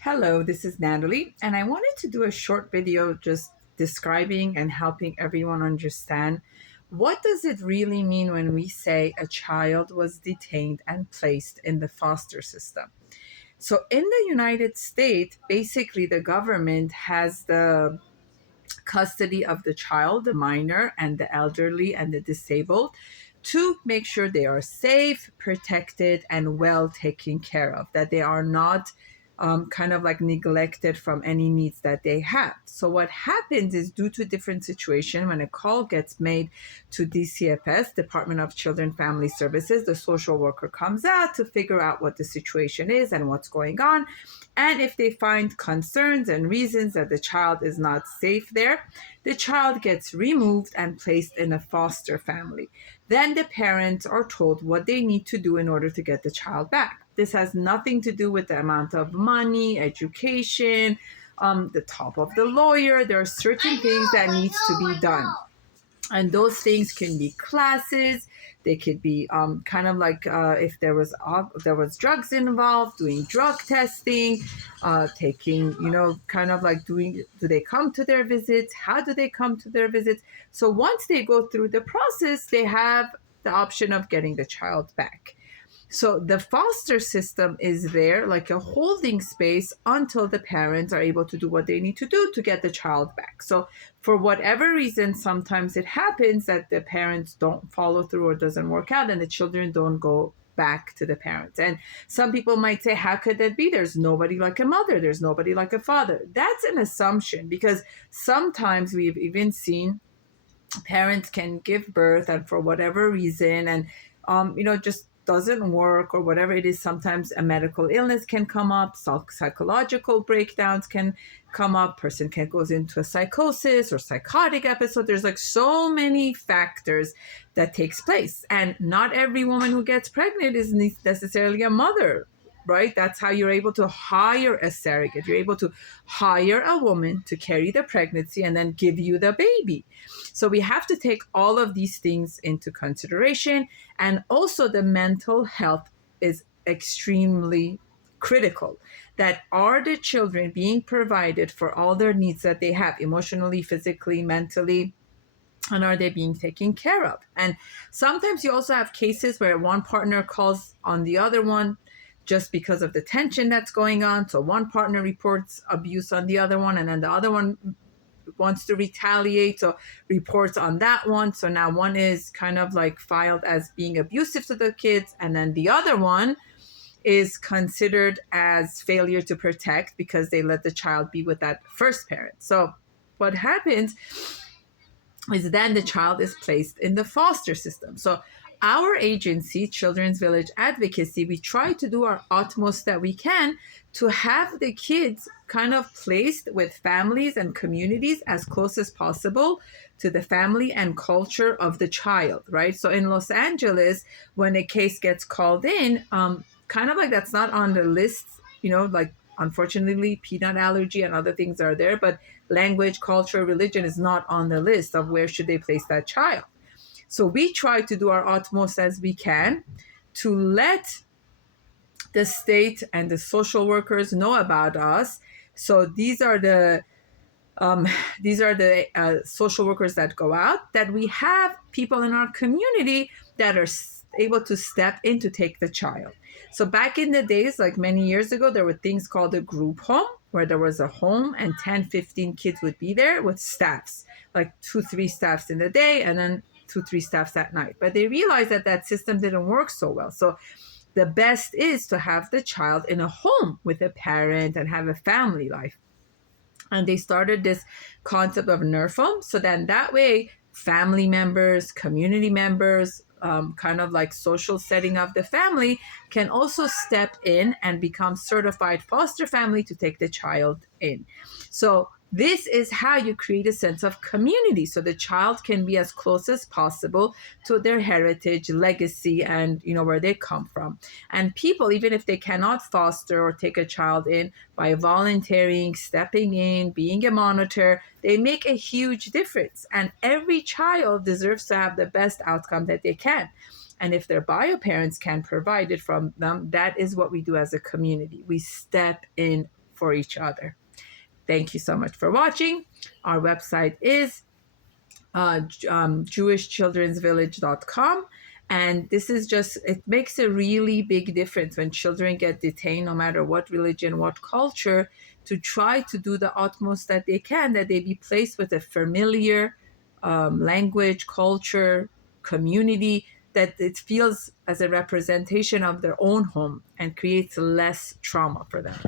Hello, this is Natalie, and I wanted to do a short video just describing and helping everyone understand what does it really mean when we say a child was detained and placed in the foster system. So in the United States, basically the government has the custody of the child, the minor, and the elderly and the disabled to make sure they are safe, protected, and well taken care of, that they are not kind of like neglected from any needs that they have. So what happens is due to different situation, when a call gets made to DCFS, Department of Children Family Services, the social worker comes out to figure out what the situation is and what's going on. And if they find concerns and reasons that the child is not safe there, the child gets removed and placed in a foster family. Then the parents are told what they need to do in order to get the child back. This has nothing to do with the amount of money, education, the top of the lawyer. There are certain things that needs to be done, and those things can be classes. They could be kind of like if there was drugs involved, doing drug testing, taking, kind of like doing, do they come to their visits, how do they come to their visits. So once they go through the process, they have the option of getting the child back. So the foster system is there like a holding space until the parents are able to do what they need to do to get the child back. So for whatever reason, sometimes it happens that the parents don't follow through or doesn't work out and the children don't go back to the parents. And some people might say, how could that be? There's nobody like a mother. There's nobody like a father. That's an assumption, because sometimes we've even seen parents can give birth and for whatever reason, and just doesn't work or whatever it is. Sometimes a medical illness can come up, psychological breakdowns can come up, person can goes into a psychosis or psychotic episode. There's like so many factors that takes place, and not every woman who gets pregnant is necessarily a mother, right? That's how you're able to hire a surrogate. You're able to hire a woman to carry the pregnancy and then give you the baby. So we have to take all of these things into consideration. And also the mental health is extremely critical. That are the children being provided for all their needs that they have emotionally, physically, mentally, and are they being taken care of? And sometimes you also have cases where one partner calls on the other one just because of the tension that's going on. So one partner reports abuse on the other one, and then the other one wants to retaliate, so reports on that one. So now one is kind of like filed as being abusive to the kids, and then the other one is considered as failure to protect because they let the child be with that first parent. So what happens is then the child is placed in the foster system. So our agency, Children's Village Advocacy, we try to do our utmost that we can to have the kids kind of placed with families and communities as close as possible to the family and culture of the child, right? So in Los Angeles, when a case gets called in, kind of like that's not on the list, like unfortunately peanut allergy and other things are there, but language, culture, religion is not on the list of where should they place that child. So we try to do our utmost as we can to let the state and the social workers know about us. So um, these are the social workers that go out, that we have people in our community that are able to step in to take the child. So back in the days, like many years ago, there were things called a group home, where there was a home and 10, 15 kids would be there with staffs, like 2, 3 staffs in the day and then 2, 3 staffs at night. But they realized that that system didn't work so well. So the best is to have the child in a home with a parent and have a family life. And they started this concept of NERF home. So then that way, family members, community members, kind of like social setting of the family can also step in and become certified foster family to take the child in. So this is how you create a sense of community, so the child can be as close as possible to their heritage, legacy, and where they come from. And people, even if they cannot foster or take a child in, by volunteering, stepping in, being a monitor, they make a huge difference. And every child deserves to have the best outcome that they can. And if their bio parents can provide it from them, that is what we do as a community. We step in for each other. Thank you so much for watching. Our website is jewishchildrensvillage.com. And this is just, it makes a really big difference when children get detained, no matter what religion, what culture, to try to do the utmost that they can, that they be placed with a familiar language, culture, community, that it feels as a representation of their own home and creates less trauma for them.